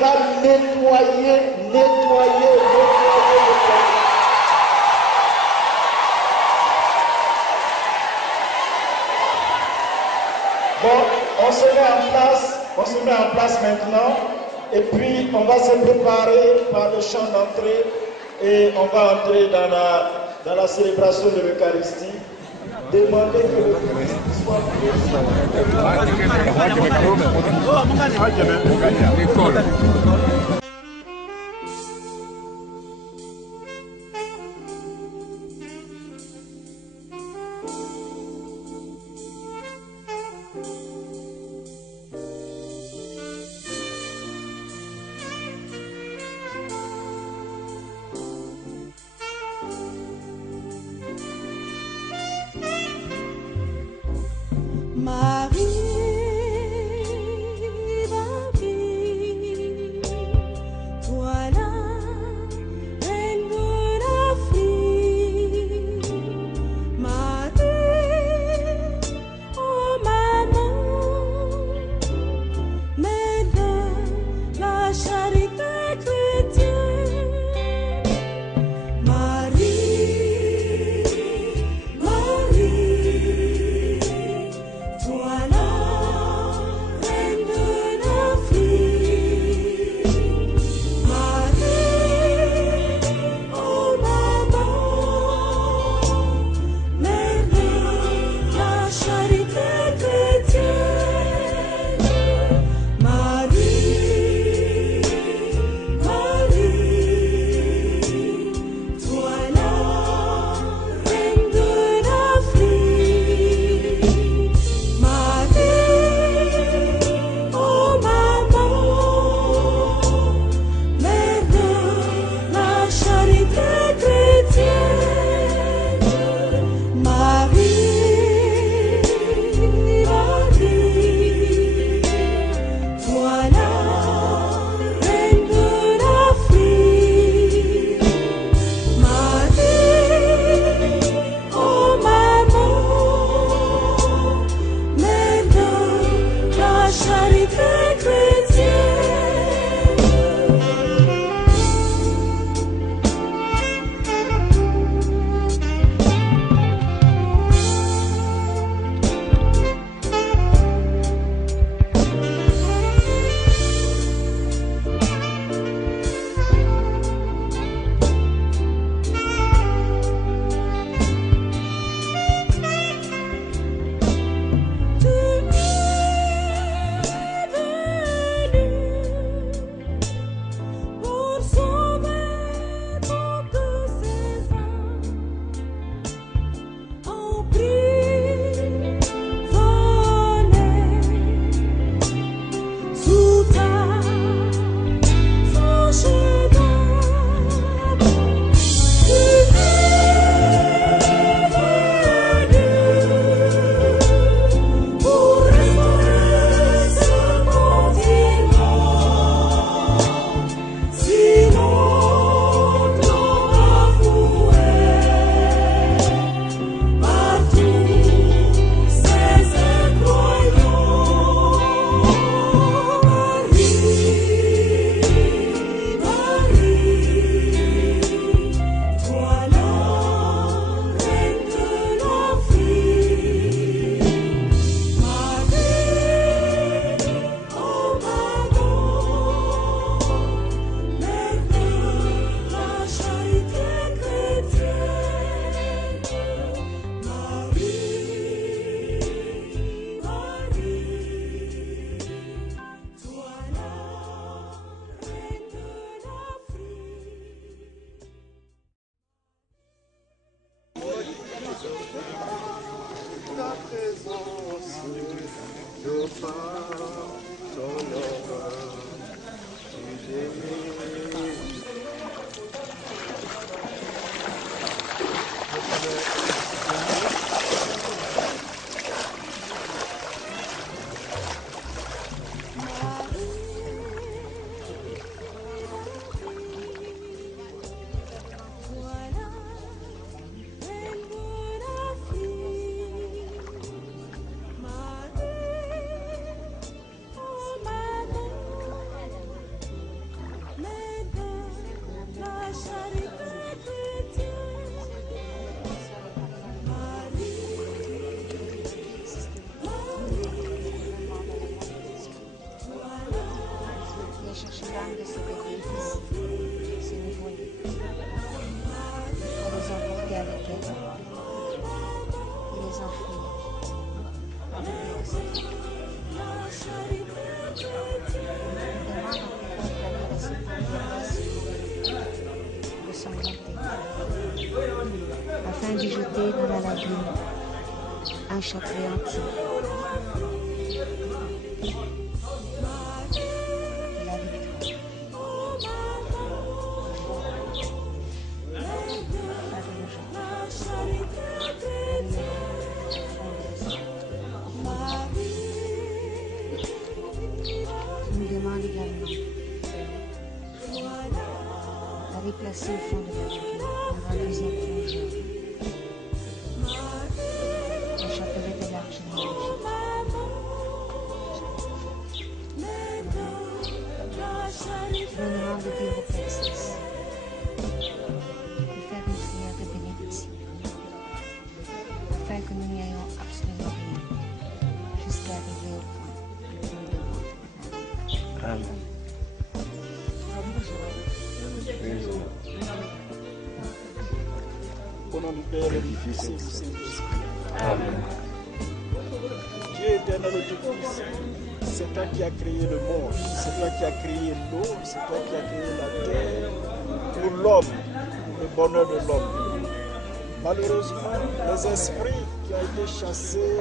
va nettoyer le foyer. Bon, on se met en place maintenant, et puis on va se préparer par le chant d'entrée, et on va entrer dans la célébration de l'Eucharistie. Demander que le Christ soit chercher l'âme de ces bébés, ces nouveau-nés. Elle les emportait avec elle et les enfouir. De sanglanter, afin d'y jeter dans la lagune un chapelet entier. La victoire. Nous demande également d'aller placer au fond de la lagune, dans un deuxième plongeur, un chapelet de l'arche généalogique. Je me demande de dire au Père Cesse de faire une prière de bénédiction, afin que nous n'ayons absolument rien, jusqu'à arriver au point que nous demandons. Amen. Au nom du Père et du Fils et du Saint-Esprit. Amen. Dieu éternel et tout-puissant, c'est toi qui as créé le monde, c'est toi qui as créé l'eau, c'est toi qui as créé la terre pour l'homme, pour le bonheur de l'homme. Malheureusement, les esprits qui ont été chassés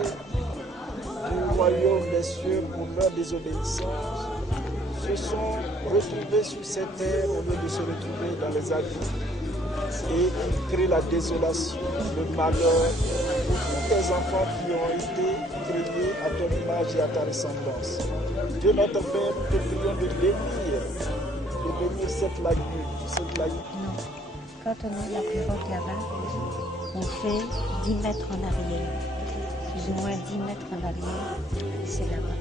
du royaume des cieux pour leur désobéissance se sont retrouvés sur cette terre au lieu de se retrouver dans les abîmes. Et ils créent la désolation, le malheur pour tous les enfants qui ont été créés à ton image et à ta ressemblance. Dieu notre Père, nous te prions de bénir cette lagune, Non. Quand on a la pirogue là-bas, on fait 10 mètres en arrière. Plus ou moins 10 mètres en arrière, et c'est là-bas.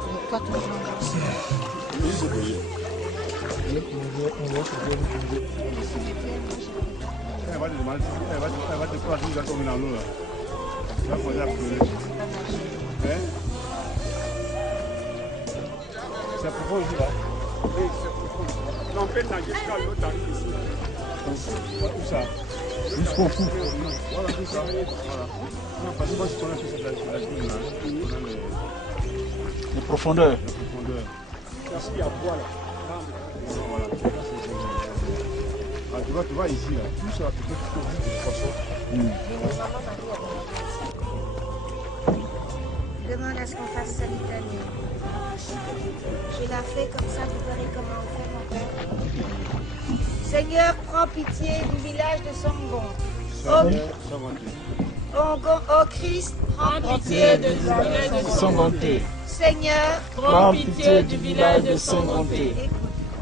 Donc toi, tu plonges aussi. Elle va te croire, tu vas tomber dans l'eau là. Tu vas poser à pleurer. Hein? C'est profond ici là. Oui, c'est profond. Non, on peut nager jusqu'à l'eau t'arrive ici. Où ça? Jusqu'au cou. Voilà, tout ça. Voilà. Non, parce que moi je connais sur cette lagune là. les profondeurs. La profondeur. Ici, il y a bois là. Voilà. Ah, tu vois ici là. Tout ça, tu peux tout vite de toute façon. Demande à ce qu'on fasse ça l'italien. Je la fais comme ça, vous verrez comment on fait, mon père. Seigneur, prends pitié du village de Songon. Ô Christ, prends pitié du village de Sangonté. Seigneur, Prends pitié du village de Sangonté.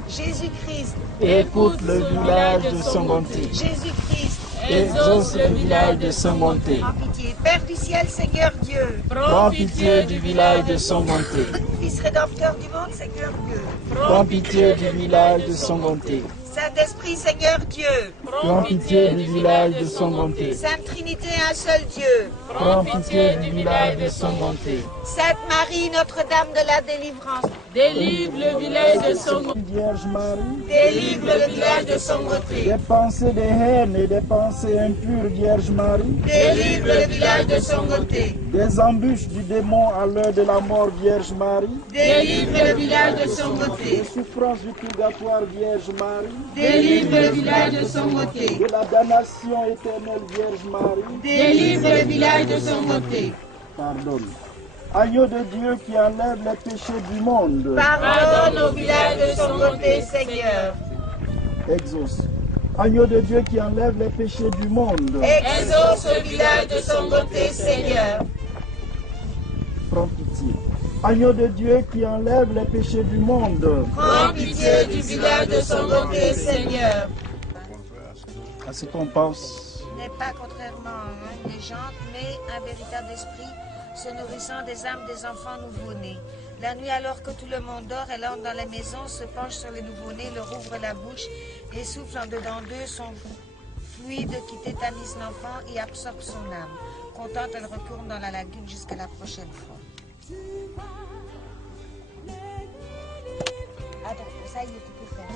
Jésus-Christ, Écoute le village de Sangonté. Jésus-Christ, Exauce le village de Sangonté. prends pitié. Père du ciel, Seigneur Dieu, Prends pitié du village de Sangonté. Fils rédempteur du monde, Seigneur Dieu, Prends pitié du village de Sangonté. Saint-Esprit, Seigneur Dieu, Prends pitié du village de Sangonté. Sainte Trinité, un seul Dieu, Prends pitié du village de Sangonté. Sainte Marie, Notre-Dame de la délivrance, Délivre le village de Songonté. Vierge Marie, délivre le village de Songonté, des pensées de haine et des pensées impures, Vierge Marie, délivre le village de Songonté, des embûches du démon à l'heure de la mort, Vierge Marie, délivre le village de Songonté, des souffrances du purgatoire, Vierge Marie, délivre le village de Songonté, de la damnation éternelle, Vierge Marie, délivre le village de Songonté, pardonne. Agneau de Dieu qui enlève les péchés du monde, pardonne au village de Songonté, Seigneur, exauce. Agneau de Dieu qui enlève les péchés du monde, exauce au village de Songonté, Seigneur, prends pitié. Agneau de Dieu qui enlève les péchés du monde, prends pitié du village de Songonté, Seigneur. à ce qu'on pense. N'est pas contrairement à une légende, mais un véritable esprit se nourrissant des âmes des enfants nouveau-nés. La nuit, alors que tout le monde dort, elle entre dans la maison, se penche sur les nouveau-nés, leur ouvre la bouche et souffle en dedans d'eux son fluide qui tétanise l'enfant et absorbe son âme. Contente, elle retourne dans la lagune jusqu'à la prochaine fois. taille tu peux faire.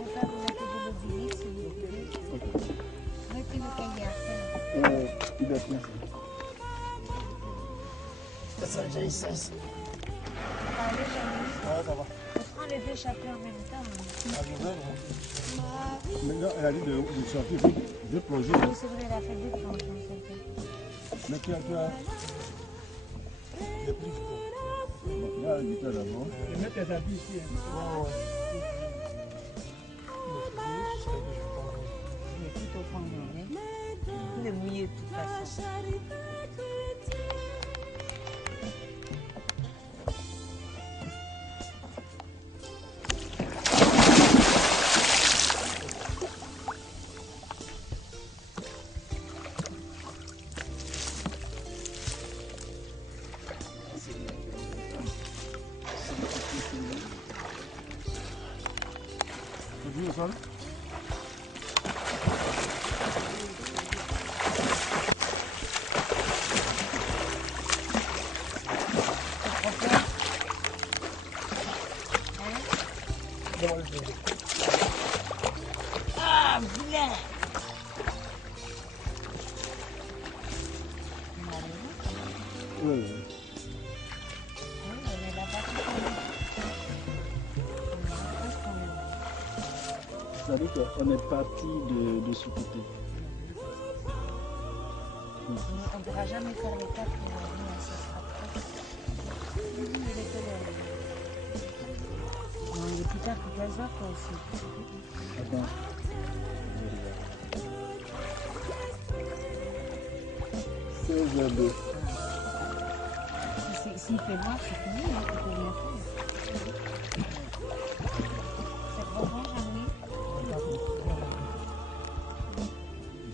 Enfin, vous mettez de l'eau du lit si vous voulez. Mettez le cahier à faire. Il est plein. Ça, j'ai ça ici. Allez, Jean-Louis. Ouais, ça va. On prend les deux chapeaux en même temps. Maintenant, elle a dit de sortir, de plonger. Oui, c'est vrai, elle a fait deux plongeons, c'est vrai. Mais tu as. Il est plus vite. Là, il était d'abord. Je mets tes habits ici. Ouais. Il est tout au fond de l'année. Il est mouillé de toute façon. Tu veux au sol? Ah, vilain! Oui. C'est-à-dire qu'on est parti de ce côté. On ne pourra jamais faire les quatre pour revenir à ce après. Il est plus tard que 15 heures, quoi, aussi. Attends. C'est le S'il fait noir, c'est fini, hein, tu peux rien faire. C'est trop bon, Jean-Louis?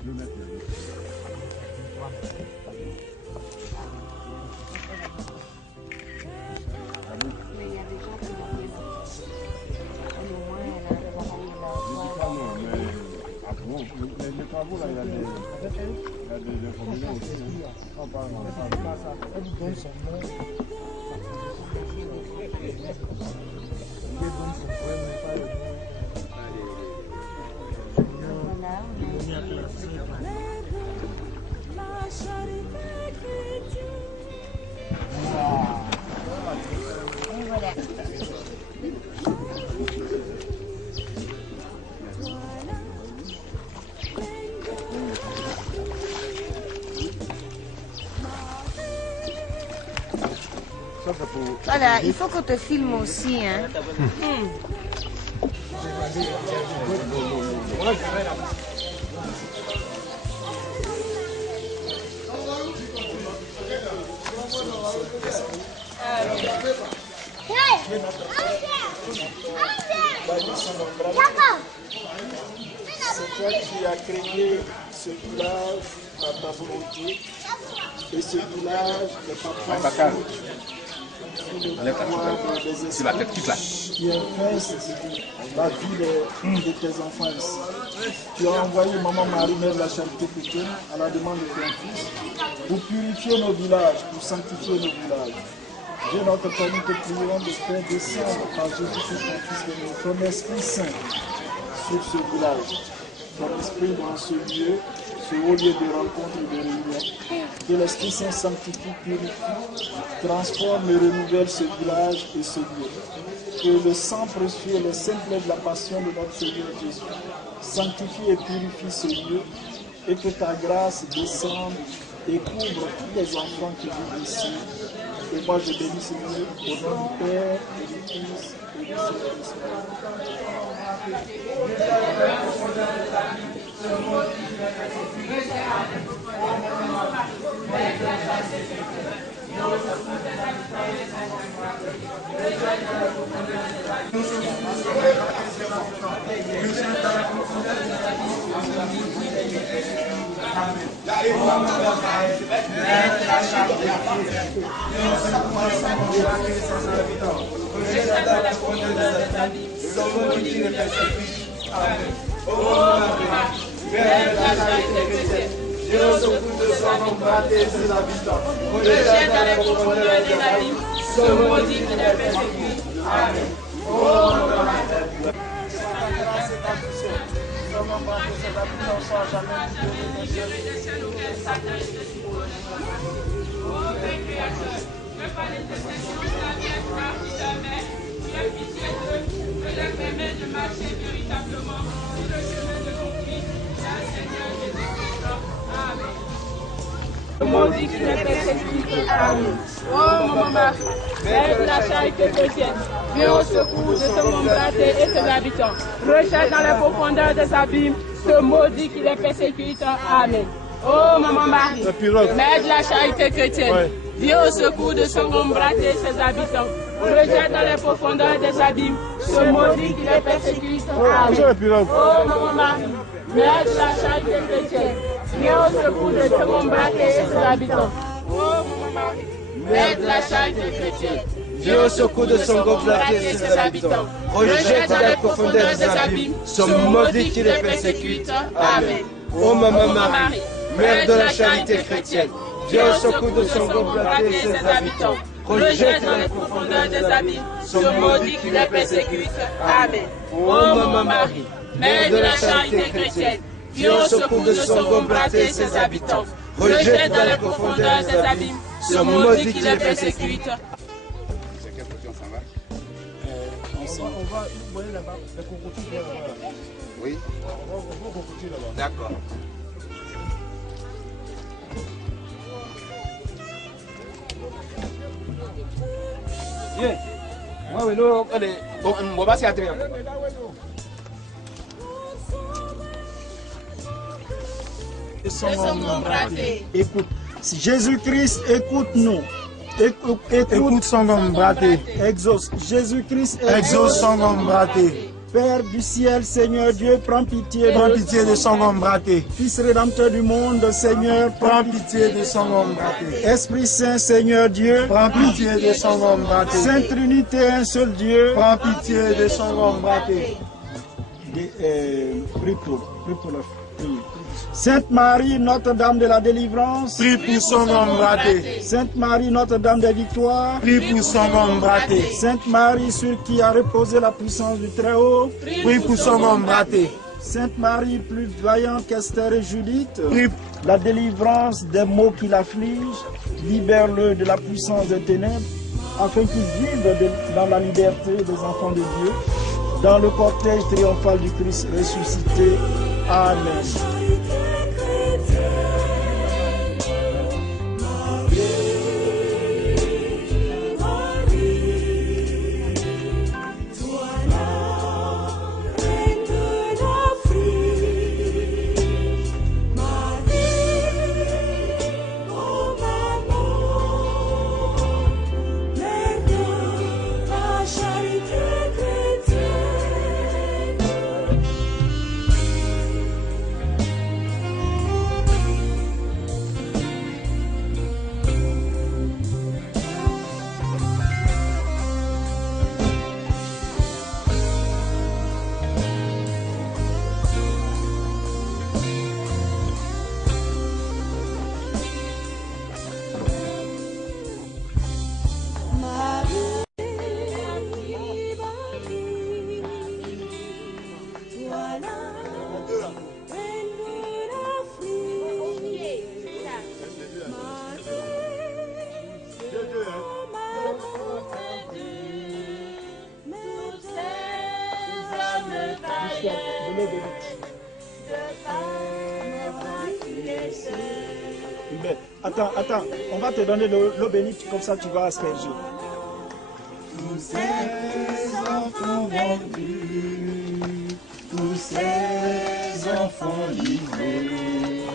Je vais mettre le. Mais il y a des gens qui vont bien. Au moins, elle a Ah non, mais après, les travaux là, il y a des informations aussi. On parle pas ça. Elle vous donne son nom. Elle donne son poème, mais pas le nom. Voilà, on a et voilà. Ça, c'est pour. Voilà, il faut qu'on te filme aussi, hein. C'est toi qui as créé ce village à ta volonté. Et ce village n'est pas facile. C'est la tête qui claque. Qui infeste la vie de tes enfants ici. Tu as envoyé Maman Marie, Mère de la Charité Chrétienne, à la demande de ton fils, pour purifier nos villages, pour sanctifier nos villages. Dieu notre Père, nous te prions de faire descendre par Jésus-Christ, ton Fils de nous, ton Esprit Saint sur ce village. Ton Esprit dans ce lieu, ce haut lieu de rencontre et de réunion. Que l'Esprit Saint sanctifie, purifie, transforme et renouvelle ce village et ce lieu. Que le sang précieux et le saint de la passion de notre Seigneur Jésus sanctifie et purifie ce lieu et que ta grâce descende et couvre tous les enfants qui vivent ici. Et moi je bénis ce lieu au nom du Père et du Fils et du Saint-Esprit. Amen. sans nombre raté ses habitants. Rejette dans les profondeurs des abîmes ce maudit qui les persécute. Amen. Oh, maudit qui les persécute. Amen. Oh, maman Marie, Mère de la charité chrétienne, viens au secours de ce monde raté et ses habitants. Recherche dans les profondeurs des abîmes ce maudit qui les persécute. Amen. Oh, maman Marie, Mère de la charité chrétienne, viens au secours de ce monde raté et ses habitants. Recherche dans les profondeurs des abîmes ce maudit qui les persécute. Amen. Oh, maman Marie, Mère de la charité chrétienne, viens au secours de ce monde raté et ses habitants. Oh, maman Marie, Mère de la charité chrétienne, viens au secours de son groupe raté et ses habitants. Rejette dans les profondeurs des abîmes ce maudit qui les persécute. Amen. Ô Maman Marie, Mère de la charité chrétienne, viens au secours de son groupe raté et ses habitants. Rejette dans les profondeurs des abîmes ce maudit qui les persécute. Amen. Ô Maman Marie, Mère de la charité chrétienne, viens au secours de son groupe raté et ses habitants. Rejette dans les profondeurs des abîmes ce maudit qui les persécute. On va, vous voyez là-bas, la concouture là-bas. Oui. On va concouture là-bas. D'accord. Bien. Moi, oui, nous, allez, on va s'y atteindre. Écoute, Jésus-Christ, écoute-nous. Écoute son homme braté. Exauce. Jésus-Christ, exauce son homme braté. Père du ciel, Seigneur Dieu, prends pitié de son homme braté. Fils rédempteur du monde, Seigneur, prends pitié de son homme braté. Esprit Saint, Seigneur Dieu, prends pitié de son homme braté. Sainte Trinité, un seul Dieu, prends pitié de son homme braté. Prie pour la prière. Sainte Marie, Notre-Dame de la délivrance, prie pour son homme braté. Sainte Marie, Notre-Dame des victoires, prie pour son homme braté. Sainte Marie, sur qui a reposé la puissance du Très-Haut, prie pour son homme braté. Sainte Marie, plus vaillante qu'Esther et Judith, prie pour la délivrance des maux qui l'affligent, libère-le de la puissance des ténèbres, afin qu'il vive dans la liberté des enfants de Dieu, dans le cortège triomphal du Christ ressuscité. Amen. Attends, on va te donner l'eau bénite, comme ça tu vas asperger. Tous ces enfants vendus, tous ces enfants livrés.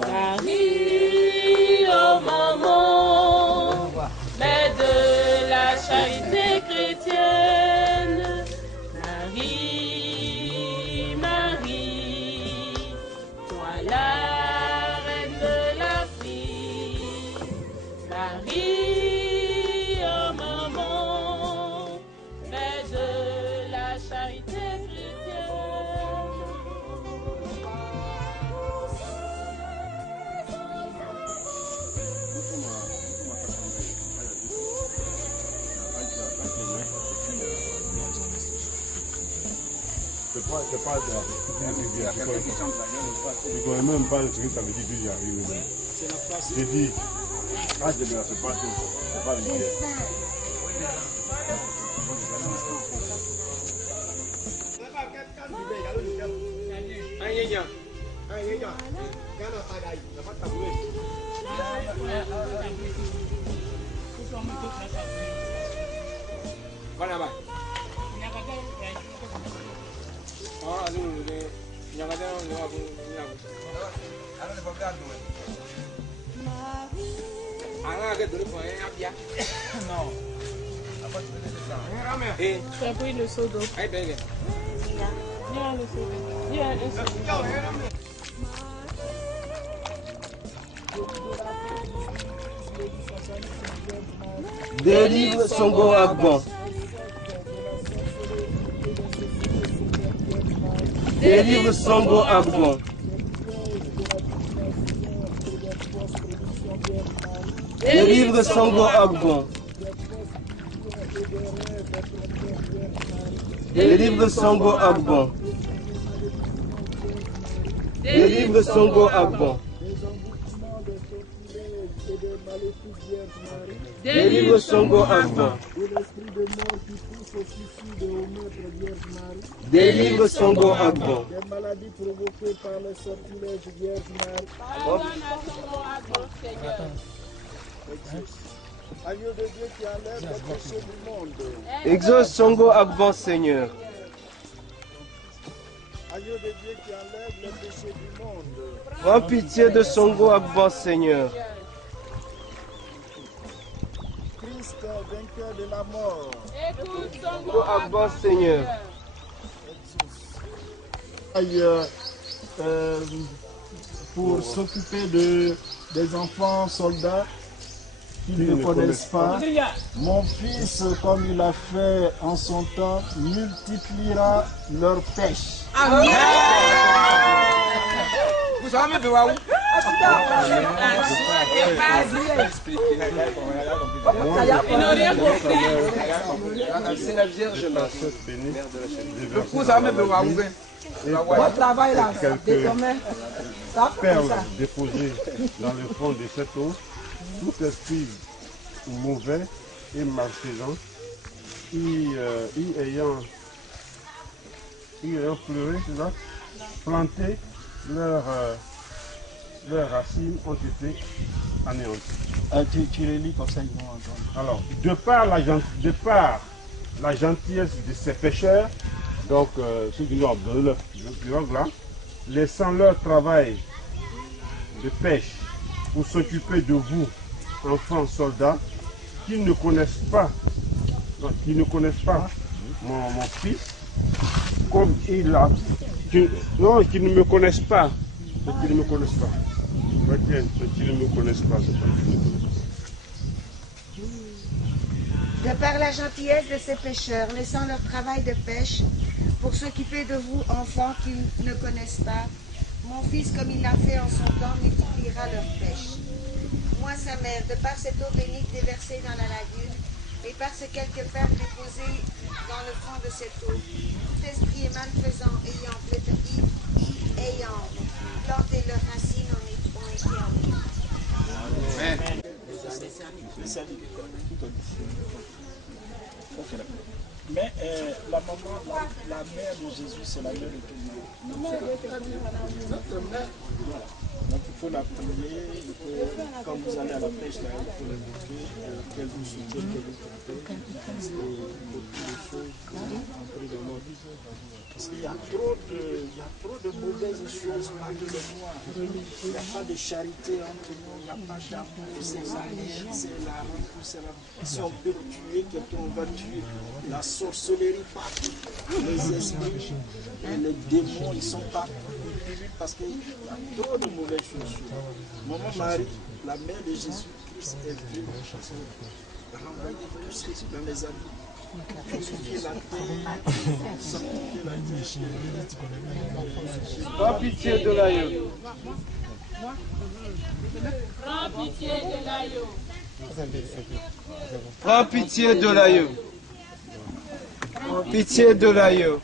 Marie, oh maman, mère de la charité chrétienne. Marie, Marie, toi la reine de l'Afrique. Marie, oh maman, mère de la charité chrétienne. C'est pas de la rivière. Tu connais même pas ce que ça veut dire que j'y arrive. J'ai dit, ah c'est bien, c'est pas tout. C'est pas rivière. Tu as pris le seau d'eau. Viens le seau d'eau. Viens le seau d'eau. Délivre Songo Agban. Délivre Songo Agban. Délivre Songo Agban. Délivre Songo Agban. Délivre Songo Agban. Délivre Songo Agban. Délivre Songo Agban. Des maladies provoquées par le sortilège Vierge Marie. Agneau de Dieu qui enlève le péché du monde. Exauce Songo Agban, Seigneur. Agneau de Dieu qui enlève le péché du monde. Prends pitié de Songo Agban, Seigneur. Christ, vainqueur de la mort. Écoute Songo Agban, Seigneur. Pour s'occuper des enfants soldats qui ne connaissent pas. Mon fils, comme il a fait en son temps, multipliera leur pêche. Amen. Vous savez de où? C'est la Vierge Marie. Vous savez de où? Votre travail là, désormais, ça perles déposées dans le fond de cette eau, tout esprit mauvais et malfaisant, y ayant pleuré, planté, leurs racines ont été anéanties. Tu les lis comme ça, ils vont entendre. Alors, de par la gentillesse de ces pêcheurs, donc ceux qui nous ont donné leur pirogue là, laissant leur travail de pêche pour s'occuper de vous, enfants soldats, qui ne connaissent pas mon fils, comme il a, qui ne me connaissent pas, qui ne me connaissent pas. Qui ne me connaissent pas, c'est pas qui ne me connaissent pas. De par la gentillesse de ces pêcheurs, laissant leur travail de pêche pour s'occuper de vous, enfants qu'ils ne connaissent pas, mon fils, comme il l'a fait en son temps, multipliera leur pêche. Moi, sa mère, de par cette eau bénite déversée dans la lagune, et par ce quelques perles déposées dans le fond de cette eau, tout esprit et malfaisant ayant planté leurs racines ont été enlevés. Mais la maman, la mère de Jésus, c'est la mère de tout le monde. Voilà. Donc il faut la prier, quand vous allez à la pêche, là, il faut l'invoquer, qu'elle vous soutienne, qu'elle vous protège, et beaucoup de choses entrer dans notre vie. Parce qu'il y a trop de mauvaises choses parmi les Noirs. Il n'y a pas de charité entre nous, il n'y a pas d'amour, c'est la haine, c'est la honte, si on peut tuer quelqu'un, on va tuer. La sorcellerie partout, les esprits et les démons, ils sont partout. Parce qu'il y a trop de mauvaises choses. Maman Marie, la mère de Jésus-Christ, est venue renvoyer tout ceci dans les habits. Purifier la terre, sanctifier la terre. Prends pitié de l'agneau. Prends pitié de l'agneau. Prends pitié de l'agneau. Pitié de l'agneau.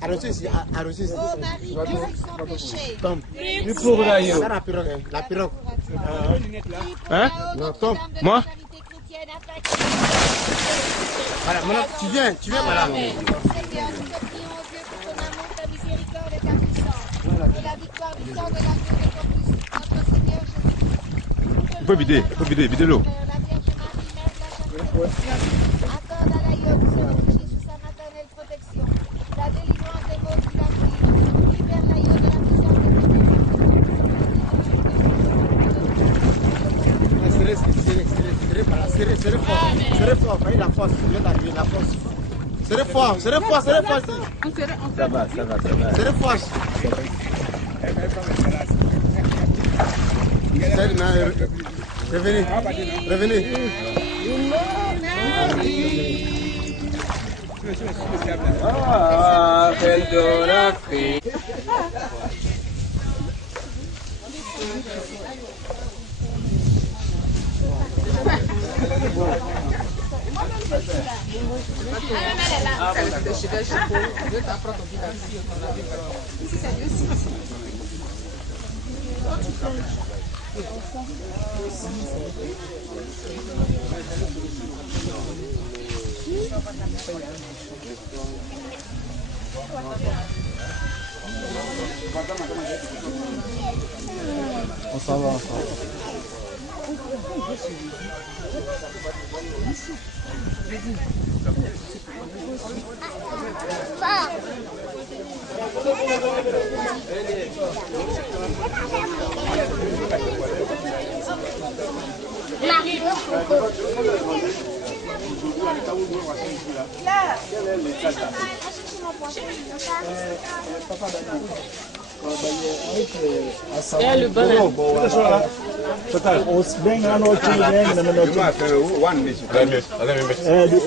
Arrosez ici, arrosez ici. Ô Marie, purifie sans péché. Plus pour la pirogue. La pirogue. Hein? Non, tombe. Moi? Voilà, maintenant, tu viens, madame. Seigneur, nous te prions, Dieu, pour ton amour, ta miséricorde et ta puissance. Et la victoire du sang de l'agneau de ton Fils, notre Seigneur Jésus. Il faut vider l'eau. La Vierge Marie, Mère de la Charité, accorde à l'aïeul du Seigneur Jésus sous sa maternelle protection, la délivrance des maux qui l'affligent, libère l'aïeul de la puissance de Serrez fort, voyez la force, il vient d'arriver, la force. Serrez fort ici. Ça va. Serrez fort. Revenez. Ah, perdonate. On s'en va.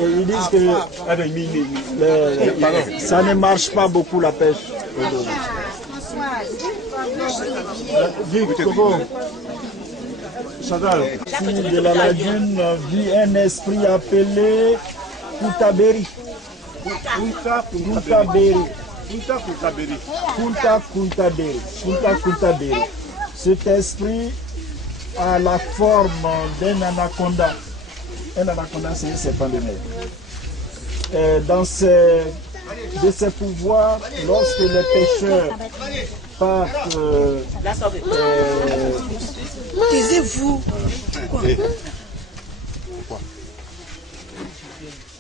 Ils disent que ça ne marche pas beaucoup la pêche. De la lagune vit un esprit appelé Kuntaberi. Kuntaberi. Cet esprit a la forme d'un anaconda. Un anaconda, c'est un serpent de mer. De ses pouvoirs, lorsque les pêcheurs partent... Taisez-vous.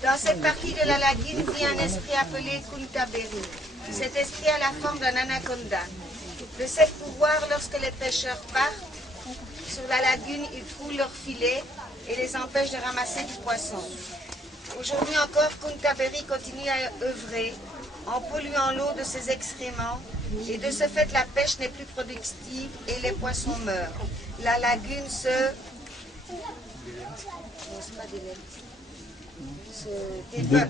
Dans cette partie de la lagune vit un esprit appelé Kuntaberi. Cet esprit a la forme d'un anaconda. De ses pouvoirs, lorsque les pêcheurs partent sur la lagune, ils trouvent leurs filets et les empêchent de ramasser du poisson. Aujourd'hui encore, Kuntaberi continue à œuvrer en polluant l'eau de ses excréments et de ce fait la pêche n'est plus productive et les poissons meurent. La lagune se dépeuple.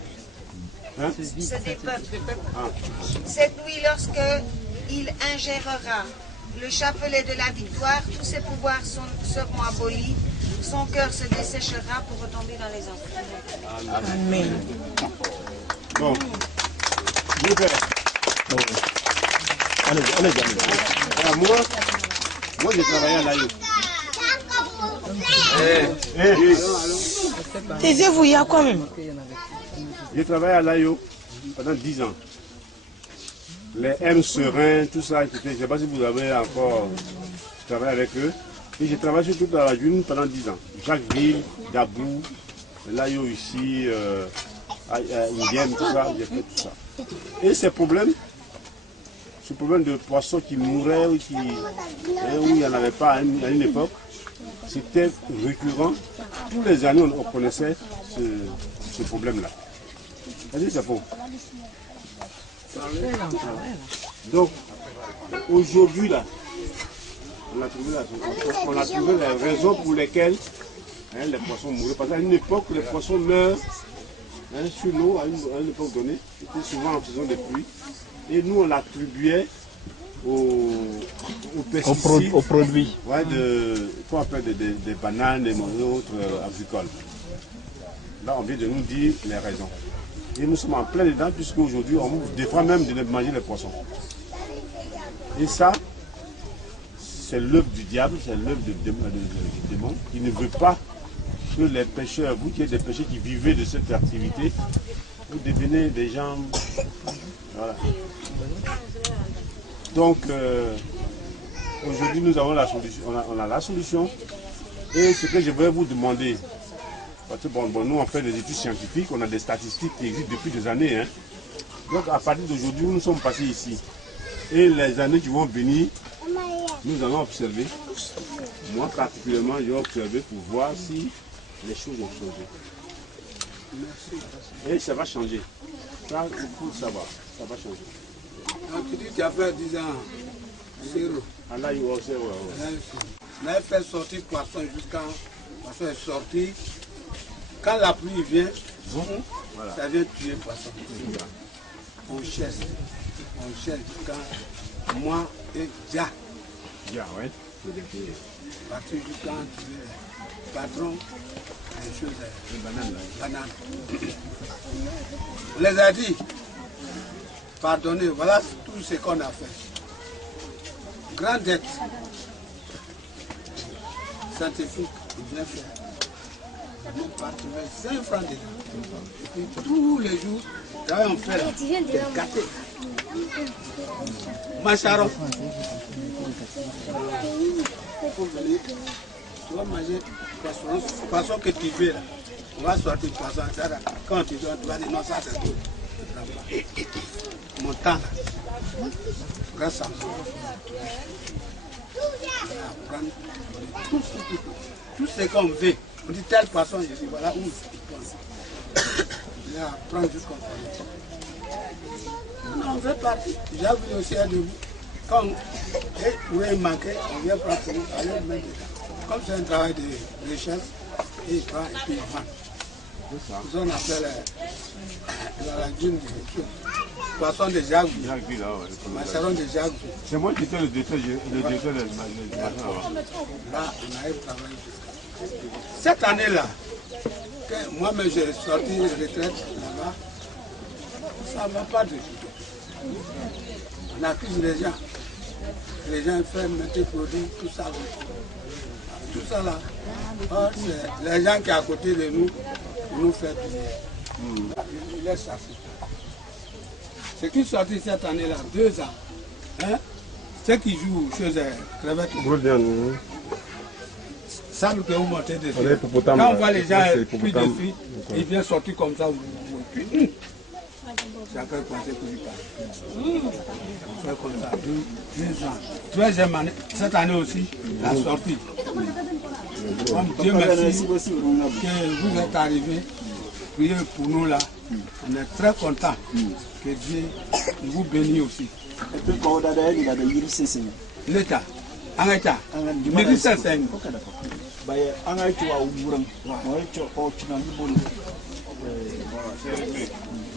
Cette nuit, lorsque il ingérera le chapelet de la victoire, tous ses pouvoirs seront abolis, son cœur se desséchera pour retomber dans les enfers. Amen. Bon. Allez. Alors, moi j'ai travaillé à l'AIO. Taisez-vous, il y a quoi même? J'ai travaillé à l'AIO pendant 10 ans. Les M sereins, tout ça, je ne sais pas si vous avez encore travaillé avec eux. Et j'ai travaillé sur toute la lagune pendant 10 ans. Jacquesville, Dabou, l'AIO ici, Indien, tout ça, j'ai fait tout ça. Et ce problème de poissons qui mouraient ou où il n'y en avait pas à une époque, c'était récurrent. Tous les années, on connaissait ce problème-là. C'est faux. Donc, aujourd'hui, là, on a trouvé les raisons pour lesquelles les poissons mouraient. Parce qu'à une époque, les poissons meurent sur l'eau, à une époque donnée. C'était souvent en saison de pluie. Et nous, on l'attribuait aux pesticides, aux produits. Ouais, qu'on appelle des bananes et autres agricoles. Là, on vient de nous dire les raisons. Et nous sommes en plein dedans, puisqu'aujourd'hui, on nous défend même de manger les poissons. Et ça, c'est l'œuvre du diable, c'est l'œuvre du démon, qui ne veut pas que les pêcheurs, vous qui êtes des pêcheurs qui vivez de cette activité, vous devenez des gens... Voilà. Donc, aujourd'hui, nous avons la solution. On a la solution. Et ce que je vais vous demander, parce que bon, nous on fait des études scientifiques, on a des statistiques qui existent depuis des années. Hein. Donc à partir d'aujourd'hui, nous sommes passés ici. Et les années qui vont venir, nous allons observer. Moi particulièrement, je vais observer pour voir si les choses ont changé. Et ça va changer. Ça, il faut le savoir. Ça va changer. Donc tu dis que tu as fait 10 ans. Zéro. Allah, il va aussi, On avait fait sortir poisson jusqu'à... Poisson est sorti. Quand la pluie vient, voilà. Ça vient tuer le poisson. On cherche jusqu'à moi et Dia. Dia, oui. Partir jusqu'à le patron, les choses, les bananes. On les a dit, pardonnez, voilà tout ce qu'on a fait. Grande dette, scientifique, bien fait. Mon partenaire, 5 francs dedans. Et puis tous les jours, on fait des gâtés. Macharon. Il faut venir. Tu vas manger poisson que tu veux là. On va sortir poisson. Quand tu dois, tu vas dire non, ça c'est tout. Mon temps là. Grâce à moi. Tout ce qu'on veut. On dit tel poisson, je dis voilà où il pense. Il va prendre jusqu'au fond. On fait partie. J'ai vu aussi un de vous. Quand vous pouvez manquer, on vient prendre pour vous, aller le mettre dedans. Comme c'est un travail de recherche, il prend et puis il vend. C'est ça qu'on appelle la lagune de poisson de Jacques. Macharon de Jacques. C'est moi qui étais le directeur de la là, on a travaillé. Cette année-là, moi-même j'ai sorti de retraite là-bas, ça ne va pas de tout. On accuse les gens. Les gens font mettre des produits, tout ça. Tout ça là. Or, c'est les gens qui sont à côté de nous, nous font du bien. Ils laissent ça. Ce qui est sorti cette année-là, 2 ans. Hein? Ceux qui jouent chez les crevettes. Sable que vous montez dessus. Quand on voit les gens plus dessus, ils viennent sortir comme ça. Chacun pensait que lui parle. On fait comme ça, 2 ans. 3e année, cette année aussi, la sortie. Dieu merci que vous êtes arrivés. Priez pour nous là. On est très contents que Dieu vous bénisse aussi. L'État. En État. Médecin, c'est baye anga tuwa uburam moy cho ko tunan bol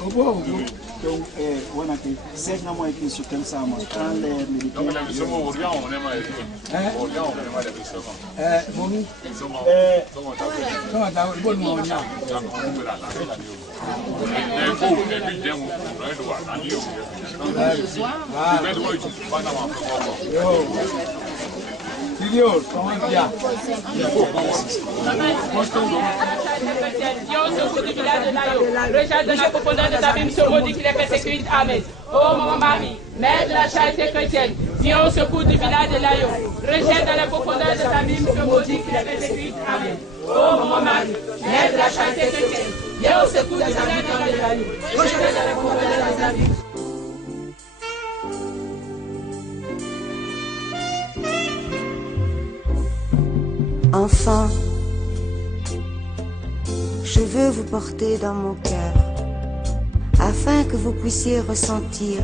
obo donc wana ki c'est na moy ki su ken sama kan le militaire monu comment ta bon mo nya Dios, comment bien? Recherche de la profondeur de ta Bible, se maudit qu'il est persécuté. Amen. Oh, maman Marie, mère de la charité chrétienne, viens au secours du village de Layo. Recherche dans les profondeurs de ta Bible, se maudit qu'il est persécuté. Amen. Oh, maman Marie, mère de la charité chrétienne, viens au secours du village de Layo. Recherche dans les profondeurs de ta Bible. Enfants, je veux vous porter dans mon cœur, afin que vous puissiez ressentir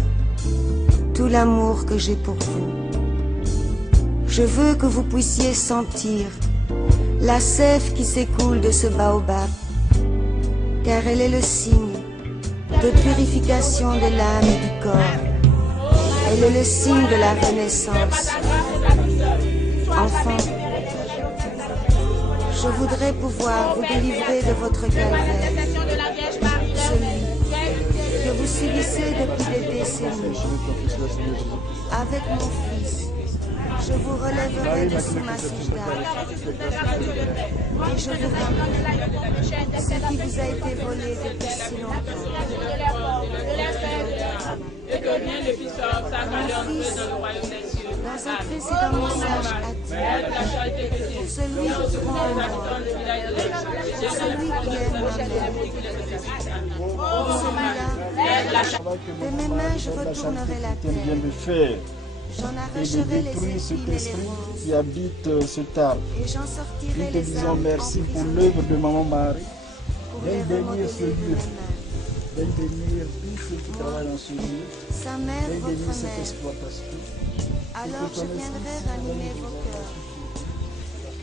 tout l'amour que j'ai pour vous. Je veux que vous puissiez sentir la sève qui s'écoule de ce baobab, car elle est le signe de purification de l'âme et du corps. Elle est le signe de la renaissance. Enfants, je voudrais pouvoir vous délivrer de votre calvaire, celui suivissez depuis des décennies. Avec mon fils, je vous relèverai de sous ma souche et je vous rendrai ce qui vous a été volé depuis si longtemps. Et que rien ne puisse faire obstacle dans le royaume des cieux. Dans un précédent message a dit, pour celui qui croit en moi, pour celui qui aime mon œuvre, pour celui-là, de mes mains je retournerai la terre. J'en arracherai les épines et les bronzes, qui habite cet arbre. et j'en sortirai Nous te les disons âmes merci pour emprisonnées l'œuvre de Maman Marie. pour Viens les bénir remodeler ce de lieu. mes mains. Viens bénir tous ceux qui travaillent dans ce lieu. Sa mère, Viens bénir votre cette mère, exploitation. alors je viendrai ranimer vos cœurs.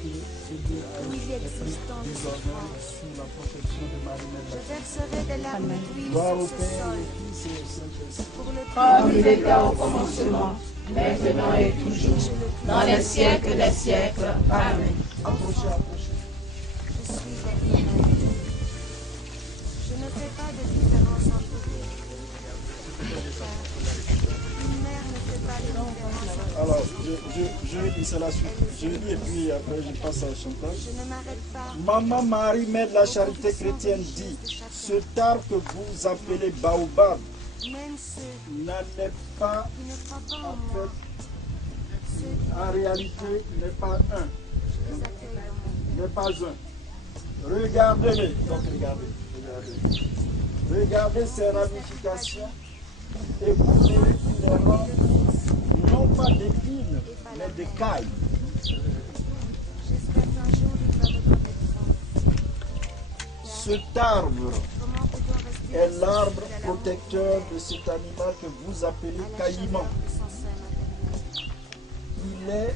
Où il existe tant de souffrance, Sous la protection de Marie-Mère. je verserai des larmes d'huile Gloire au sur ce Père, sol au Fils et au Saint-Esprit. pour le Comme il était au commencement, maintenant et toujours, dans les siècles des siècles. Amen. Approchez, approchez. Je suis éternel. Je ne fais pas de différence entre vous. Car une mère ne fait pas de différence entre vous. Alors, je vais dire ça la suite. Je lis et puis après je passe à la chantage. Je ne m'arrête pas. Maman Marie, mère de la charité chrétienne, dit, cet arbre que vous appelez baobab Même ceux n'en est pas, qui ne croient pas en en moi, fait, ceux qui en réalité, n'est pas un, vous accueillent dans mon n'est pas un. Regardez-les. Donc regardez. Regardez ces ramifications et vous verrez qu'il les rend non pas d'épines, mais de cailles. J'espère qu'un jour il va reconnaître. Cet arbre Comment peut-on rester est l'arbre protecteur de cet animal que vous appelez caïman. Il est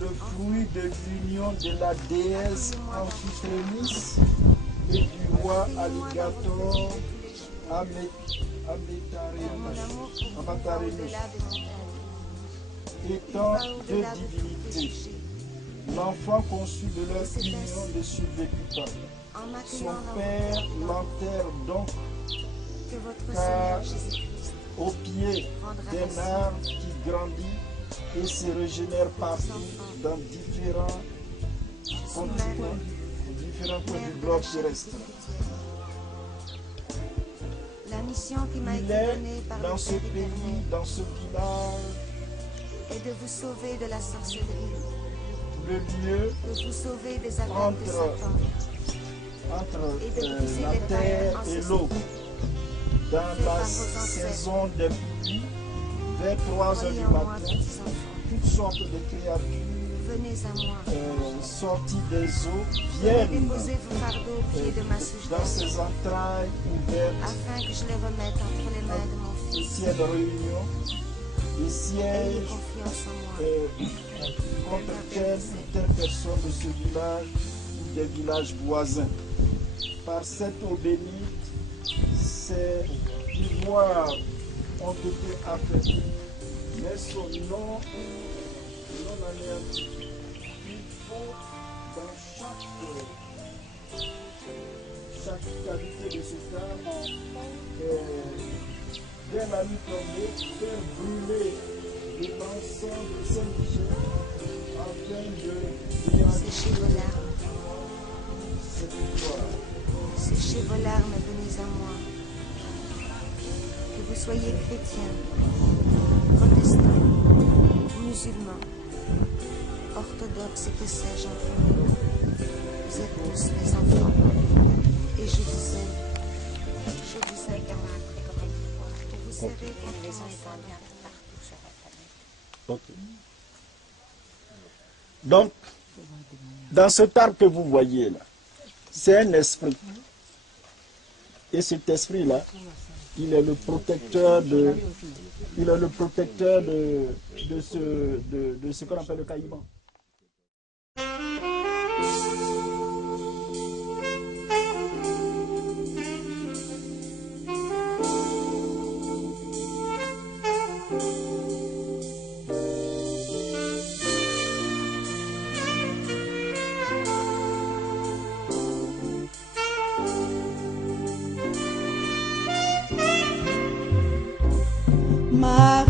le fruit de l'union de la déesse Amphitrémis et du roi Alligator Amatarenus. Étant deux divinités, l'enfant conçu de leur union ne survécut pas. Son père l'enterre donc que votre car Seigneur Jésus-Christ au pied d'un arbre qui grandit et se régénère partout dans différents continents, différents points du globe terrestre. La mission qui m'a Il été est donnée par dans le ce Père pays, éternel dans ce village, est de vous sauver de la sorcellerie, le lieu de vous sauver des attaques de Satan, entre et de briser la les terre barrières et l'eau. Dans la saison des pluies, vers 3 heures Croyez du en moi, matin, petits enfants. toutes sortes de créatures Venez à moi. sorties des eaux Venez viennent déposer vos fardeaux au pied de ma souche dans ses entrailles ouvertes afin que je les remette entre les mains de mon et fils. ciel réunion et Ayez siège confiance en moi. contre telle ou telle personne de ce village ou des villages voisins. Par cette eau bénite, ces ivoires ont été affaiblis, mais son nom anéanti. Il faut dans chaque cavité de cet arbre, dès la nuit tombée, faire brûler de l'encens de Saint-Michel afin de Séchez vos larmes. cette victoire. Séchez vos larmes et venez à moi. Que vous soyez chrétiens, protestants, musulmans, orthodoxes et que sais-je entre nous. Vous êtes tous mes enfants. Et je vous aime. Je vous aime. Et vous serez contre les enfants. Donc, dans cet arbre que vous voyez là, c'est un esprit. Et cet esprit-là, il est le protecteur de ce qu'on appelle le caïman. Marie.